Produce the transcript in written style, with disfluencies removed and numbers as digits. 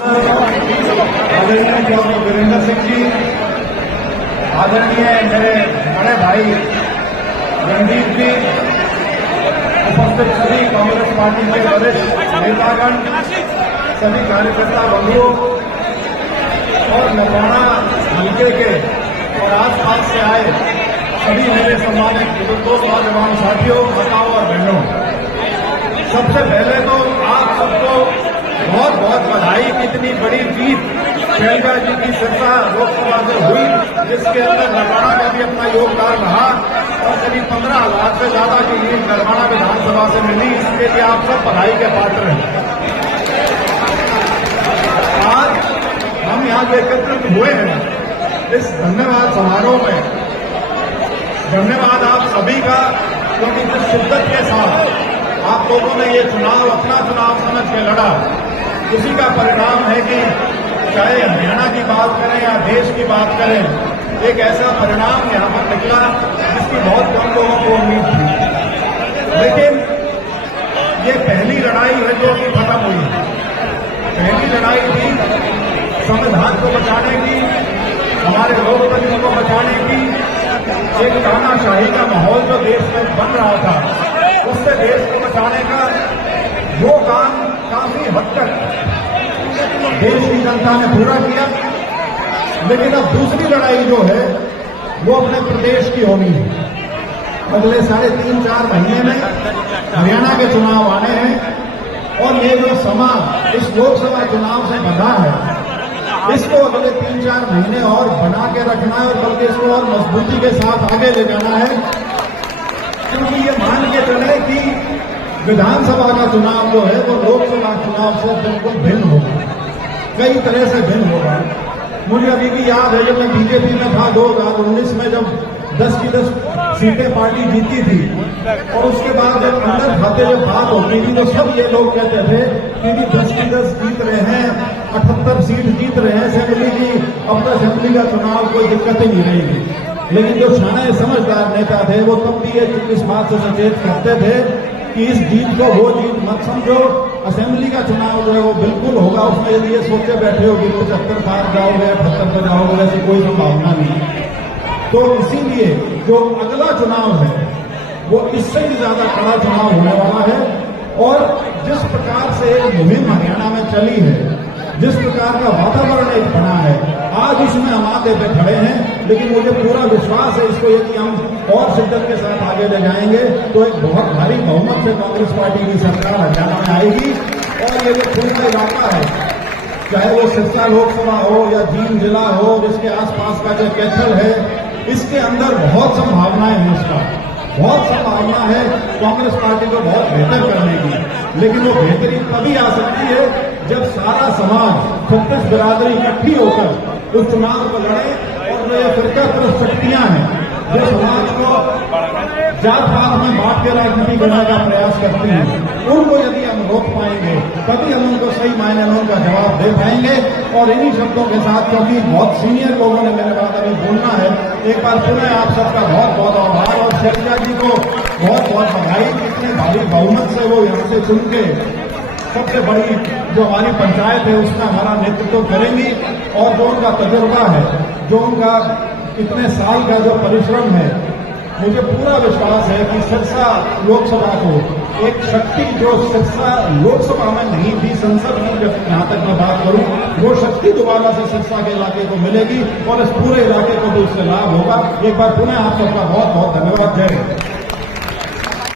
आदरणीय डॉक्टर वीरेंद्र सिंह जी, आदरणीय मेरे बड़े भाई रणदीप जी, उपस्थित सभी कांग्रेस पार्टी के वरिष्ठ नेतागण, सभी कार्यकर्ता बंधुओं और नरवाना हल्के के और आसपास से आए सभी मेरे सम्मानित बुजुर्गों, नौजवान साथियों, माताओं और बहनों, सबसे पहले तो आप सबको बहुत बहुत बधाई कि इतनी बड़ी जीत शैलजा जी की सिरसा लोकसभा से हुई, जिसके अंदर नरवाना का भी अपना योगदान रहा और करीब 15,000 से ज्यादा की लीड नरवाना विधानसभा से मिली। इसके लिए आप सब बधाई के पात्र हैं। आज हम यहाँ जो एकत्रित हुए हैं इस धन्यवाद समारोह में, धन्यवाद आप सभी का, क्योंकि जिस शिद्दत के साथ आप लोगों ने ये चुनाव अपना चुनाव समझ के लड़ा, उसी का परिणाम है कि चाहे हरियाणा की बात करें या देश की बात करें, एक ऐसा परिणाम यहां पर निकला जिसकी बहुत कम लोगों को उम्मीद थी। लेकिन ये पहली लड़ाई है जो कि खत्म हुई। पहली लड़ाई थी संविधान को बचाने की, हमारे लोकतंत्र को बचाने की। एक तानाशाही का माहौल जो देश में बन रहा था, उससे देश को बचाने का वो काम काफी हद तक देश की जनता ने पूरा किया। लेकिन अब दूसरी लड़ाई जो है वो अपने प्रदेश की होनी है। अगले 3.5-4 महीने में हरियाणा के चुनाव आने हैं और ये जो समा इस लोकसभा चुनाव से बंधा है, इसको अगले 3-4 महीने और बना के रखना है और बल्कि इसको और मजबूती के साथ आगे ले जाना है। क्योंकि ये मान के चले कि विधानसभा का चुनाव जो है वो लोकसभा चुनाव से बिल्कुल भिन्न होगा, कई तरह से भिन्न होगा। मुझे अभी भी याद है जब मैं बीजेपी में था 2019 में, जब 10 की 10 सीटें पार्टी जीती थी और उसके बाद जब अंदर खाते जब बात होती थी तो सब ये लोग कहते थे कि 10 की 10 जीत रहे हैं, 78 सीट जीत रहे हैं असेंबली की, अब तो असेंबली का चुनाव कोई दिक्कत ही नहीं रहेगी। लेकिन जो शाने समझदार नेता थे वो तब भी इस बात से सचेत करते थे कि इस जीत को वो जीत मत समझो, असेंबली का चुनाव जो है वो बिल्कुल होगा। उसमें यदि ये सोचे बैठे हो कि 75 पार जाओगे, 78 पर जाओगे, ऐसी कोई संभावना नहीं। तो इसीलिए जो अगला चुनाव है वो इससे भी ज्यादा कड़ा चुनाव होने वाला है। और जिस प्रकार से एक मुहिम हरियाणा में चली है, जिस प्रकार का वातावरण एक बना है, आज इसमें हम आगे पे खड़े हैं। लेकिन मुझे पूरा विश्वास है इसको यदि हम और शिद्दत के साथ आगे ले जाएंगे तो एक बहुत भारी बहुमत से कांग्रेस पार्टी की सरकार हरियाणा में आएगी। और ये जो पूरा इलाका है, चाहे वो सिरसा लोकसभा हो या जींद जिला हो, जिसके आसपास का जो कैथल है, इसके अंदर बहुत संभावनाएं हैं। इसका बहुत संभावना है कांग्रेस पार्टी को बहुत बेहतर करने की। लेकिन वो बेहतरी तभी आ सकती है जब सारा समाज, 36 बिरादरी इकट्ठी होकर उस चुनाव को लड़े। और जो ये फिरकापरस्त शक्तियां हैं जो समाज को जात पात में बांट के राजनीति करने का प्रयास करती हैं, उनको यदि हम रोक पाएंगे तभी हम उनको सही मायने में उनका जवाब दे पाएंगे। और इन्हीं शब्दों के साथ, क्योंकि बहुत सीनियर लोगों ने मेरे बात अभी बोलना है, एक बार पुनः आप सबका बहुत बहुत आभार और शैलजा जी को बहुत बहुत बधाई। इतने भारी बहुमत से वो यहाँ से चुन के सबसे बड़ी जो हमारी पंचायत है उसमें हमारा नेतृत्व करेंगी। और जो उनका तजुर्बा है, जो उनका इतने साल का जो परिश्रम है, मुझे पूरा विश्वास है कि सिरसा लोकसभा को एक शक्ति जो सिरसा लोकसभा में नहीं थी, संसद में जहां तक मैं बात करूं, वो शक्ति दोबारा से सिरसा के इलाके को मिलेगी और इस पूरे इलाके को भी उससे लाभ होगा। एक बार पुनः आप सबका बहुत बहुत धन्यवाद। जय हिंद।